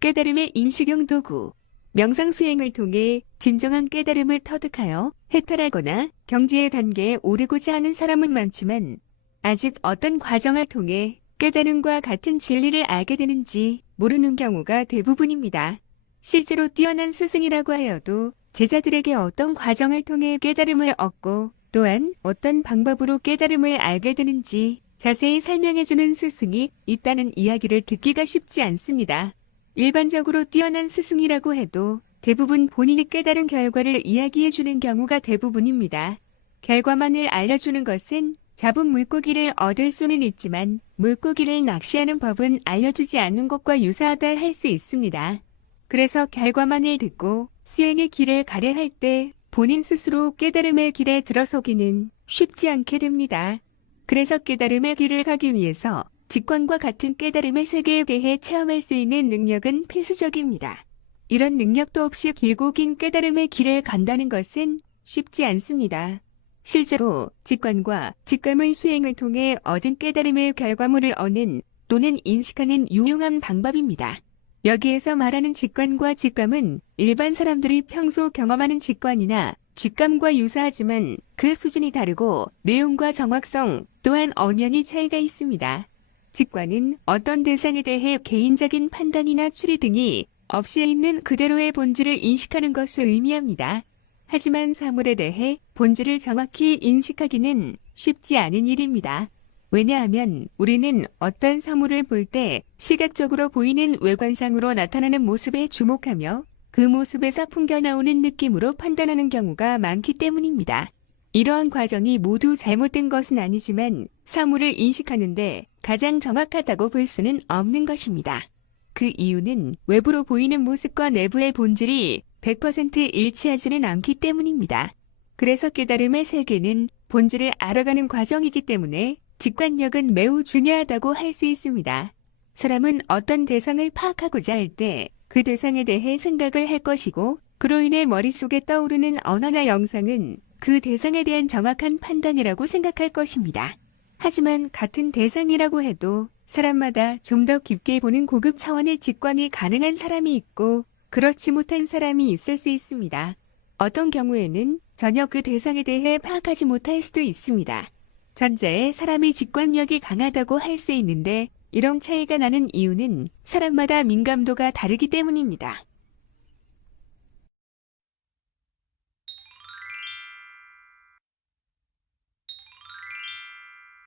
깨달음의 인식용 도구. 명상 수행을 통해 진정한 깨달음을 터득하여 해탈하거나 경지의 단계에 오르고자 하는 사람은 많지만 아직 어떤 과정을 통해 깨달음과 같은 진리를 알게 되는지 모르는 경우가 대부분입니다. 실제로 뛰어난 스승이라고 하여도 제자들에게 어떤 과정을 통해 깨달음을 얻고 또한 어떤 방법으로 깨달음을 알게 되는지 자세히 설명해주는 스승이 있다는 이야기를 듣기가 쉽지 않습니다. 일반적으로 뛰어난 스승이라고 해도 대부분 본인이 깨달은 결과를 이야기해주는 경우가 대부분입니다. 결과만을 알려주는 것은 잡은 물고기를 얻을 수는 있지만 물고기를 낚시하는 법은 알려주지 않는 것과 유사하다 할 수 있습니다. 그래서 결과만을 듣고 수행의 길을 가려 할 때 본인 스스로 깨달음의 길에 들어서기는 쉽지 않게 됩니다. 그래서 깨달음의 길을 가기 위해서 직관과 같은 깨달음의 세계에 대해 체험할 수 있는 능력은 필수적입니다. 이런 능력도 없이 길고 긴 깨달음의 길을 간다는 것은 쉽지 않습니다. 실제로 직관과 직감의 수행을 통해 얻은 깨달음의 결과물을 얻는 또는 인식하는 유용한 방법입니다. 여기에서 말하는 직관과 직감은 일반 사람들이 평소 경험하는 직관이나 직감과 유사하지만 그 수준이 다르고 내용과 정확성 또한 엄연히 차이가 있습니다. 직관은 어떤 대상에 대해 개인적인 판단이나 추리 등이 없이 있는 그대로의 본질을 인식하는 것을 의미합니다. 하지만 사물에 대해 본질을 정확히 인식하기는 쉽지 않은 일입니다. 왜냐하면 우리는 어떤 사물을 볼 때 시각적으로 보이는 외관상으로 나타나는 모습에 주목하며 그 모습에서 풍겨나오는 느낌으로 판단하는 경우가 많기 때문입니다. 이러한 과정이 모두 잘못된 것은 아니지만 사물을 인식하는데 가장 정확하다고 볼 수는 없는 것입니다. 그 이유는 외부로 보이는 모습과 내부의 본질이 100% 일치하지는 않기 때문입니다. 그래서 깨달음의 세계는 본질을 알아가는 과정이기 때문에 직관력은 매우 중요하다고 할 수 있습니다. 사람은 어떤 대상을 파악하고자 할 때 그 대상에 대해 생각을 할 것이고 그로 인해 머릿속에 떠오르는 언어나 영상은 그 대상에 대한 정확한 판단이라고 생각할 것입니다. 하지만 같은 대상이라고 해도 사람마다 좀 더 깊게 보는 고급 차원의 직관이 가능한 사람이 있고 그렇지 못한 사람이 있을 수 있습니다. 어떤 경우에는 전혀 그 대상에 대해 파악하지 못할 수도 있습니다. 전자의 사람의 직관력이 강하다고 할 수 있는데 이런 차이가 나는 이유는 사람마다 민감도가 다르기 때문입니다.